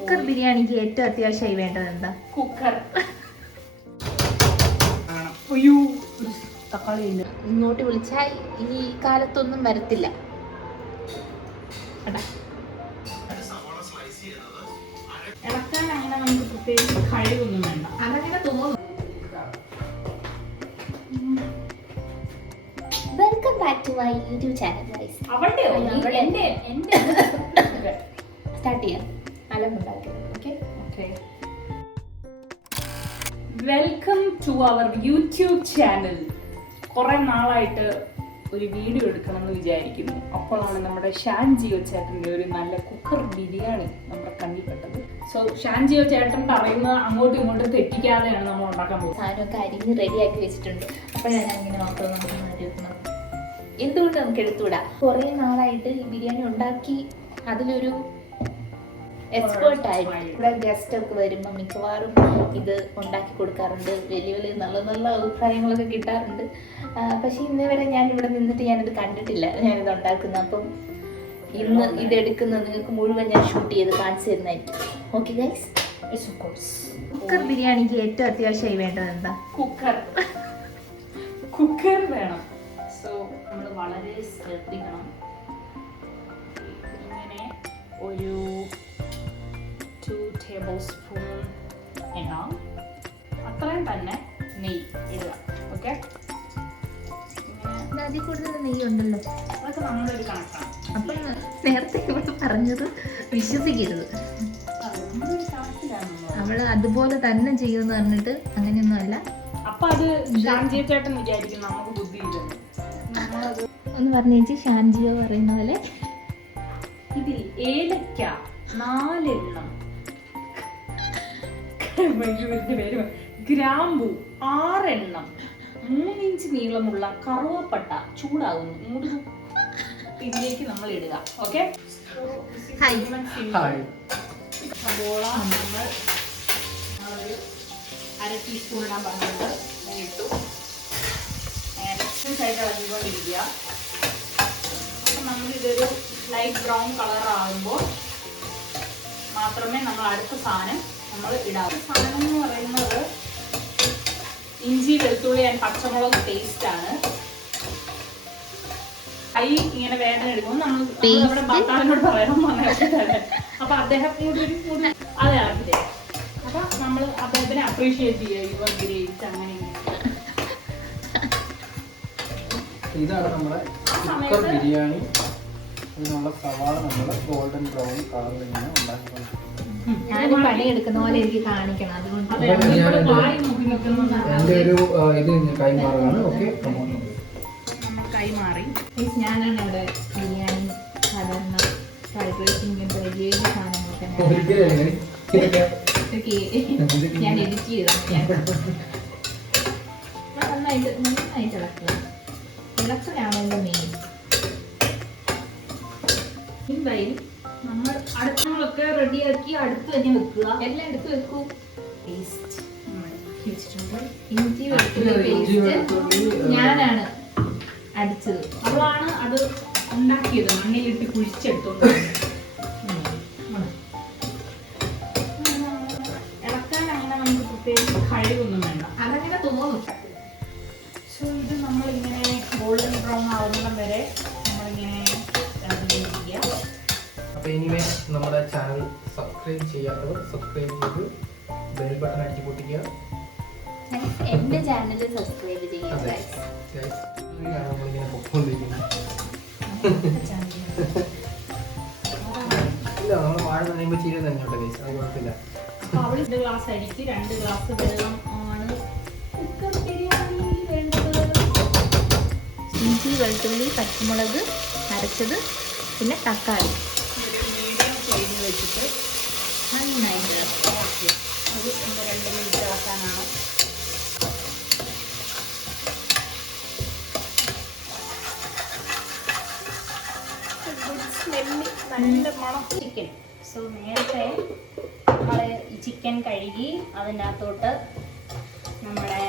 Cooker ബിരിയാണിക്ക് ഏറ്റവും അത്യാവശ്യമായി വേണ്ടത് എന്താ? കുക്കർ. തക്കാളി ഇങ്ങോട്ട് വിളിച്ചാൽ ഈ കാലത്തൊന്നും വരത്തില്ല. ഇളക്കാൻ അങ്ങനെ നമുക്ക് പ്രത്യേകിച്ച് കഴിവൊന്നും വേണ്ട. അതങ്ങനെ തോന്നുന്നു. Welcome back to my YouTube channel guys. Start ചെയ്യാം. Welcome to our YouTube channel. കുറെ നാളായിട്ട് ഒരു വീഡിയോ എടുക്കണമെന്ന് വിചാരിക്കുന്നു. അപ്പോഴാണ് നമ്മുടെ ഷാൻജിയോ ചേട്ടൻ്റെ ഒരു നല്ല കുക്കർ ബിരിയാണി നമ്മുടെ കണ്ണിൽ പെട്ടത്. സോ ഷാൻജിയോ ചേട്ടൻ പറയുന്നത് അങ്ങോട്ടും ഇങ്ങോട്ടും തെറ്റിക്കാതെയാണ് നമ്മൾ ഉണ്ടാക്കാൻ പോകുന്നത്. സാധനമൊക്കെ അരിഞ്ഞ് റെഡിയാക്കി വെച്ചിട്ടുണ്ട്. അപ്പോഴാണ് ഇങ്ങനെ നോക്കുന്നത് നമുക്ക് എന്തുകൊണ്ട് നമുക്ക് എടുത്തുവിടാം. കുറേ നാളായിട്ട് ഈ ബിരിയാണി ഉണ്ടാക്കി അതിലൊരു എക്സ്പേർട്ട് ആയിട്ട് ഇവിടെ ഗസ്റ്റ് ഒക്കെ വരുമ്പോൾ മിക്കവാറും ഇത് ഉണ്ടാക്കി കൊടുക്കാറുണ്ട്. വലിയ വലിയ നല്ല നല്ല അഭിപ്രായങ്ങളൊക്കെ കിട്ടാറുണ്ട്. പക്ഷെ ഇന്നേ വരെ ഞാൻ ഇവിടെ നിന്നിട്ട് ഞാനിത് കണ്ടിട്ടില്ല, ഞാനിത് ഉണ്ടാക്കുന്നത്. അപ്പം ഇന്ന് ഇതെടുക്കുന്നത് നിങ്ങൾക്ക് മുഴുവൻ ഞാൻ ഷൂട്ട് ചെയ്ത് കാണിച്ചു തരുന്നതായിരിക്കും. Okay guys. Of course cooker ബിരിയാണിക്ക് ഏറ്റവും അത്യാവശ്യമായി വേണ്ടത് എന്താ? കുക്കർ വേണം. സോ നമ്മൾ വളരെ ശ്രദ്ധിക്കണം. ഇങ്ങനെ ഒരു 2 tablespoon എണ്ണ, അത്രയും തന്നെ നെയ്യ് ഇടുക. ഓക്കെ, അതിൽ കൂടുതൽ നെയ്യ് ഉണ്ടല്ലോ, അതൊക്കെ നമ്മുടെ ഒരു കണക്കാണ്. അപ്പം നേരത്തെ ഇവിടെ പറഞ്ഞത് വിശ്വസിക്കരുത്. അവള് അതുപോലെ തന്നെ ചെയ്യുമെന്ന് പറഞ്ഞിട്ട് അങ്ങനെയൊന്നും അല്ല. അപ്പൊ അത് ഷാൻജിയോ ചേട്ടൻ വിചാരിക്കും നമുക്ക് ബുദ്ധിയില്ല. ഒന്ന് പറഞ്ഞു ചേച്ചി, ഷാൻജിയോ പറയുന്ന പോലെ ഇതിൽ ഏലക്ക 4 എണ്ണം, ഗ്രാമ്പു 6 എണ്ണം, 3 ഇഞ്ച് നീളമുള്ള കറുവപ്പട്ട ചൂടാകുന്നു. ഇതിലേക്ക് നമ്മൾ ഇടുക. ഓക്കെ, സവോള നമ്മൾ 1/2 ടീസ്പൂൺ ഇടാൻ പറഞ്ഞിട്ട് ഇട്ടു. സൈഡ് ഇളകിക്കൊണ്ടിരിക്കുക. അപ്പം നമ്മളിതൊരു ലൈറ്റ് ബ്രൗൺ കളർ ആകുമ്പോൾ മാത്രമേ നമ്മൾ അടുത്ത സാധനം നമ്മൾ ഇടാവൂ. സാധനം എന്ന് പറയുന്നത് ഇഞ്ചി, വെളുത്തുള്ളി ആൻഡ് പച്ചമുളക് പേസ്റ്റ് ആണ്. കൈ ഇങ്ങനെ വേദന എടുക്കുമ്പോൾ നമ്മൾ നമ്മുടെ ഭർത്താവിനോട് പറയണം അപ്പൊ അദ്ദേഹം അതെ ആക്കില്ലേ. അപ്പൊ നമ്മൾ അദ്ദേഹത്തിനെ അപ്രീഷിയേറ്റ് ചെയ്യുക. ഗ്രേറ്റ് അങ്ങനെ ഇതാണ് നമ്മുടെ കുക്കർ ബിരിയാണി. ഇതിനുള്ള സവാള നമ്മൾ ഗോൾഡൻ ബ്രൗൺ കളറിൽ ഇങ്ങനെ ഉണ്ടാക്കിക്കൊണ്ടിരിക്കും. ഞാൻ പണിയെടുക്കുന്ന പോലെ എനിക്ക് കാണിക്കണം, അതുകൊണ്ട് എൻ്റെ ഒരു ഇത് കൈമാറുകയാണ്. ഓക്കെ, കൈമാറി. ഞാനാണ് ഇവിടെ ബിരിയാണി, സാധാരണ ഫ്രൈഡ് റൈസ്, ഇങ്ങനത്തെ വലിയ വലിയ സാധനങ്ങളൊക്കെ ഞാൻ എഡിറ്റ് ചെയ്താണ്. നന്നായിട്ട് ഇളക്കുക. ഇളക്കലാണ് എൻ്റെ മെയിൻ. എന്തായാലും നമ്മൾ അടുത്തങ്ങളൊക്കെ റെഡിയാക്കി അടുത്ത് തന്നെ വെക്കുക. എല്ലാം എടുത്ത് വെക്കൂ. പേസ്റ്റ് ഇഞ്ചി വെളുത്തുള്ളി പേസ്റ്റ് ഞാനാണ് അടിച്ചത്. അവളാണ് അത് ഉണ്ടാക്കിയത്, മണ്ണിലിട്ട് കുഴിച്ചെടുത്തോണ്ട്. ഇളക്കാൻ അങ്ങനെ നമുക്ക് പ്രത്യേകിച്ച് കഴിവൊന്നും വേണ്ട. അതങ്ങനെ തോന്നുന്നു. സോ ഇത് നമ്മളിങ്ങനെ ഗോൾഡൻ ബ്രൗൺ ആവുന്നിടം വരെ നമ്മളിങ്ങനെ ഇളക്കിയിരിക്കുക. അപ്പോൾ ഇനിമേ നമ്മുടെ ചാനൽ സബ്സ്ക്രൈബ് ചെയ്യാത്തവർ സബ്സ്ക്രൈബ് ചെയ്ത് ബെൽ ബട്ടൺ അടിച്ച് പൊട്ടിക്കുക. എൻ്റെ ചാനൽ സബ്സ്ക്രൈബ് ചെയ്യുക. നമ്മളിങ്ങനെ പൊക്കോണ്ടിരിക്കുന്നത് ഇല്ല, നമ്മൾ വാഴ നനയുമ്പോൾ ചീര തന്നെയുണ്ട് ഗൈസ്, അത് കുഴപ്പമില്ല. അപ്പോൾ അവൾ 2 ഗ്ലാസ് അരിക്ക് 2 ഗ്ലാസ് വെള്ളം ആണ് കുക്കർ ബിരിയാണി വേണ്ടത്. ഇഞ്ചി, വെളുത്തുള്ളി, പച്ചമുളക് അരച്ചത്, പിന്നെ തക്കാളി. മീഡിയം ഫ്ലെയിമിൽ വെച്ചിട്ട് നന്നായിട്ട് ഇളക്കുക. അത് 2 മിനിറ്റ് ഇളക്കാനാണ്. നല്ല മണം. ചിക്കൻ. സോ നേരത്തെ നമ്മൾ ചിക്കൻ കഴുകി അതിനകത്തോട്ട് നമ്മുടെ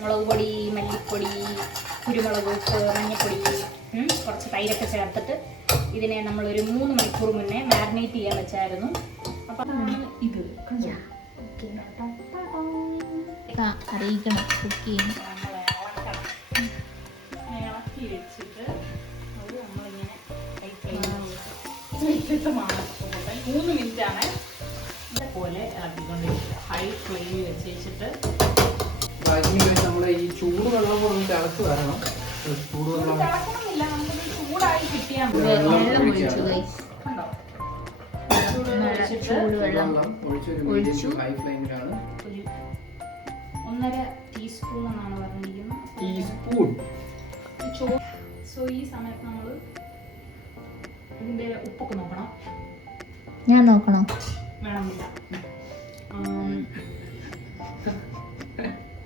മുളക് പൊടി, മല്ലിപ്പൊടി, കുരുമുളക്, മഞ്ഞൾപ്പൊടി, കുറച്ച് തൈരൊക്കെ ചേർത്തിട്ട് ഇതിനെ നമ്മളൊരു 3 മണിക്കൂർ മുന്നേ മാരിനേറ്റ് ചെയ്യാൻ വെച്ചായിരുന്നു. ഇത് കണ്ടോ? അറിയിക്കണം കുക്ക് ചെയ്യുന്നു. ഇളക്കി വെച്ചിട്ട് അത് നമ്മളിങ്ങനെ ഇതിലിട്ട് മാറ്റി 3 മിനിറ്റ് ആണ് ഇതുപോലെ ഇളക്കിക്കൊണ്ടിരിക്കുക. ഹൈ ഫ്ലെയിമിൽ വെച്ചിട്ട് നമ്മുടെ ഈ ചൂട് വെള്ളം കൊണ്ട് തിളച്ച് വരണം. ചൂട് വെള്ളം തിളക്കണമെന്നില്ല, നമുക്ക് ചൂടായി കിട്ടിയാൽ മതി. വെള്ളം ഒഴിച്ചു guys. കണ്ടോ? ചൂടുവെള്ളം ഒഴിച്ചു. ഹൈ ഫ്ലെയിമിലാണ്. ഒരു 1.5 ടീസ്പൂൺ എന്നാണ് പറഞ്ഞിരിക്കുന്നത്. ടീസ്പൂൺ. സോ ഈ സമയത്ത് നമ്മൾ ഇതിന്റെ ഉപ്പൊക്കെ നോക്കണം. ഞാൻ നോക്കണോ? വേണമെന്നില്ല.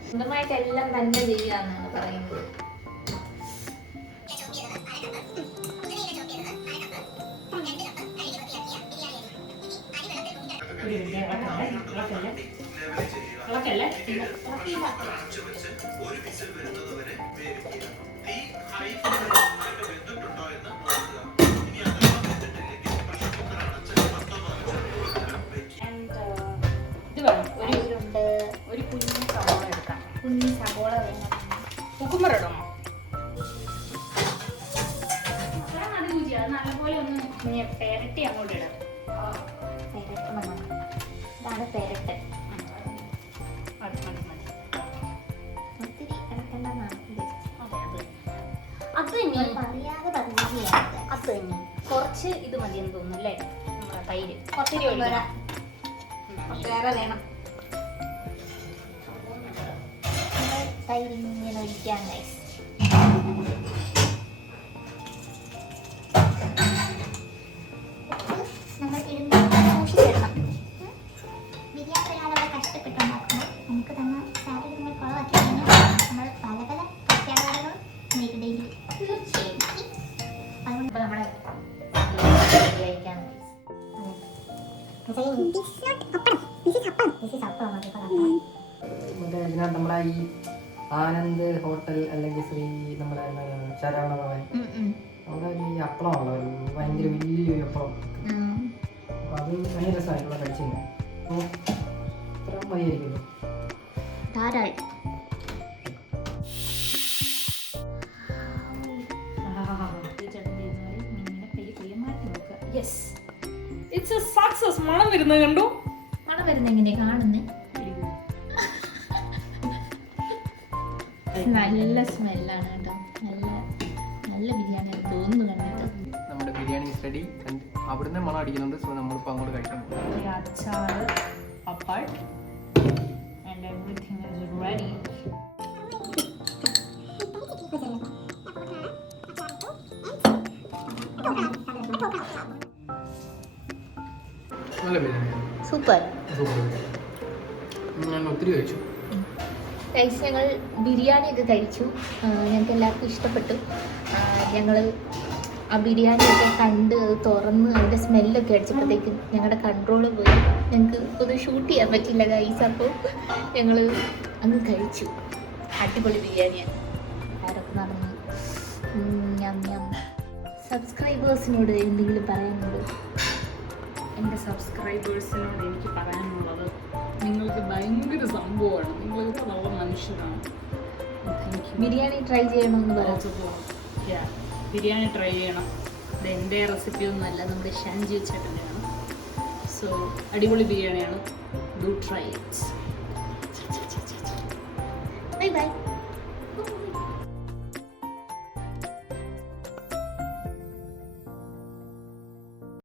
സ്വന്തമായിട്ട് എല്ലാം തന്നെ ചെയ്യാന്നാണ് പറയുന്നത്. ഇളക്കല്ലേ? ഇത് വേണം, ഒരു കുഞ്ഞു സവാള എടുക്കാം. കുഞ്ഞി സവോള വേണം. കുക്കുമ്പർ ഇടണോ? അത് രുചി, അത് നല്ലപോലെ ഒന്ന് പെരട്ടി അങ്ങോട്ട് ഇടാം. പെരട്ടണം. ഇതാണ് പെരട്ട്. മതി മതി മതി. ഒത്തിരി ഇളക്കണ്ടെന്നാണ് ഉദ്ദേശിച്ചത്. അതെ അത് അത് ഇനി അറിയാതെ അത് ഇനി കുറച്ച് ഇത് മതിയെന്ന് തോന്നുന്നു അല്ലേ? നമ്മുടെ തൈര് ഒത്തിരി ഒഴിക്കണം. വേറെ വേണം. തൈര് ഇങ്ങനെ ഒഴിക്കാൻ നൈസ്. നമ്മൾ ഇടുമ്പോൾ സൂക്ഷിച്ചിടണം. ബിരിയാണി ഒരാളവിടെ കഷ്ടപ്പെട്ടുണ്ടാക്കുമ്പോൾ നമുക്ക് തന്നെ സാലറി നമ്മൾ കുറവാക്കി കഴിഞ്ഞാൽ നമ്മൾ പല പല പ്രത്യാഘാതങ്ങളും നേരിടേണ്ടി വരും. തീർച്ചയായും. അതുകൊണ്ട് ഇപ്പൊ നമ്മുടെ കഴിക്കാൻ മറ്റേ ഇതിനകത്ത് നമ്മുടെ ഈ ആനന്ദ് ഹോട്ടൽ അല്ലെങ്കിൽ ശ്രീ നമ്മുടെ ശരവണ ഭവൻ അവിടെ ഈ അപ്പളമാണല്ലോ ഭയങ്കര വലിയൊരു അപ്പളം. അപ്പോൾ അത് ഭയങ്കര രസമാണ് ഇവിടെ കഴിച്ചിരുന്നത്. അപ്പോൾ ഇത്ര മതിയായിരിക്കുമല്ലോ. ധാരാളം. Yes, it's A success. മണം വരുന്നത് കണ്ടു? മണം വരുന്ന എങ്ങനെ കാണുന്നേ? നല്ല സ്മെല്ലാണ് കേട്ടോ. നല്ല നല്ല ബിരിയാണി തോന്നുന്നു കണ്ടിട്ട്. നമ്മുടെ ബിരിയാണി റെഡി. അവിടുന്ന് മണം അടിക്കുന്നുണ്ട്. സോ നമ്മളിപ്പോൾ അങ്ങോട്ട് കഴിക്കാൻ പോകും. അച്ചാറ്, പപ്പായ and everything is ready. നല്ല ബിരിയാണി. സൂപ്പർ. സൂപ്പർ. ഞാൻ ഒത്തിരി കഴിച്ചു. ഗൈസ്, ഞങ്ങൾ ബിരിയാണി ഒക്കെ കഴിച്ചു. ഞങ്ങൾക്ക് എല്ലാവർക്കും ഇഷ്ടപ്പെട്ടു. ഞങ്ങൾ ആ ബിരിയാണിയൊക്കെ കണ്ട് അത് തുറന്ന് അതിൻ്റെ സ്മെല്ലൊക്കെ അടിച്ചപ്പോഴത്തേക്കും ഞങ്ങളുടെ കൺട്രോൾ പോയി. ഞങ്ങൾക്ക് ഒന്ന് ഷൂട്ട് ചെയ്യാൻ പറ്റില്ല ഗൈസ്. അപ്പോൾ ഞങ്ങൾ അങ്ങ് കഴിച്ചു. അടിപൊളി ബിരിയാണിയാണ്. ആരൊക്കെ നടന്നു. സബ്സ്ക്രൈബേഴ്സിനോട് എന്തെങ്കിലും പറയാനുണ്ടോ? എൻ്റെ സബ്സ്ക്രൈബേഴ്സിനോട് എനിക്ക് പറയാനുള്ളത്, നിങ്ങൾക്ക് ഭയങ്കര സംഭവമാണ്. നിങ്ങൾക്ക് നല്ല മനുഷ്യരാണ്. Thank you. ബിരിയാണി ട്രൈ ചെയ്യണമെന്ന് പറഞ്ഞു. ബിരിയാണി ട്രൈ ചെയ്യണം. ഇത് എൻ്റെ റെസിപ്പി ഒന്നുമല്ല, നമ്മുടെ ഷാൻജി ചേട്ടൻ്റെയാണ്. സോ അടിപൊളി ബിരിയാണിയാണ്. Do try it. Bye bye.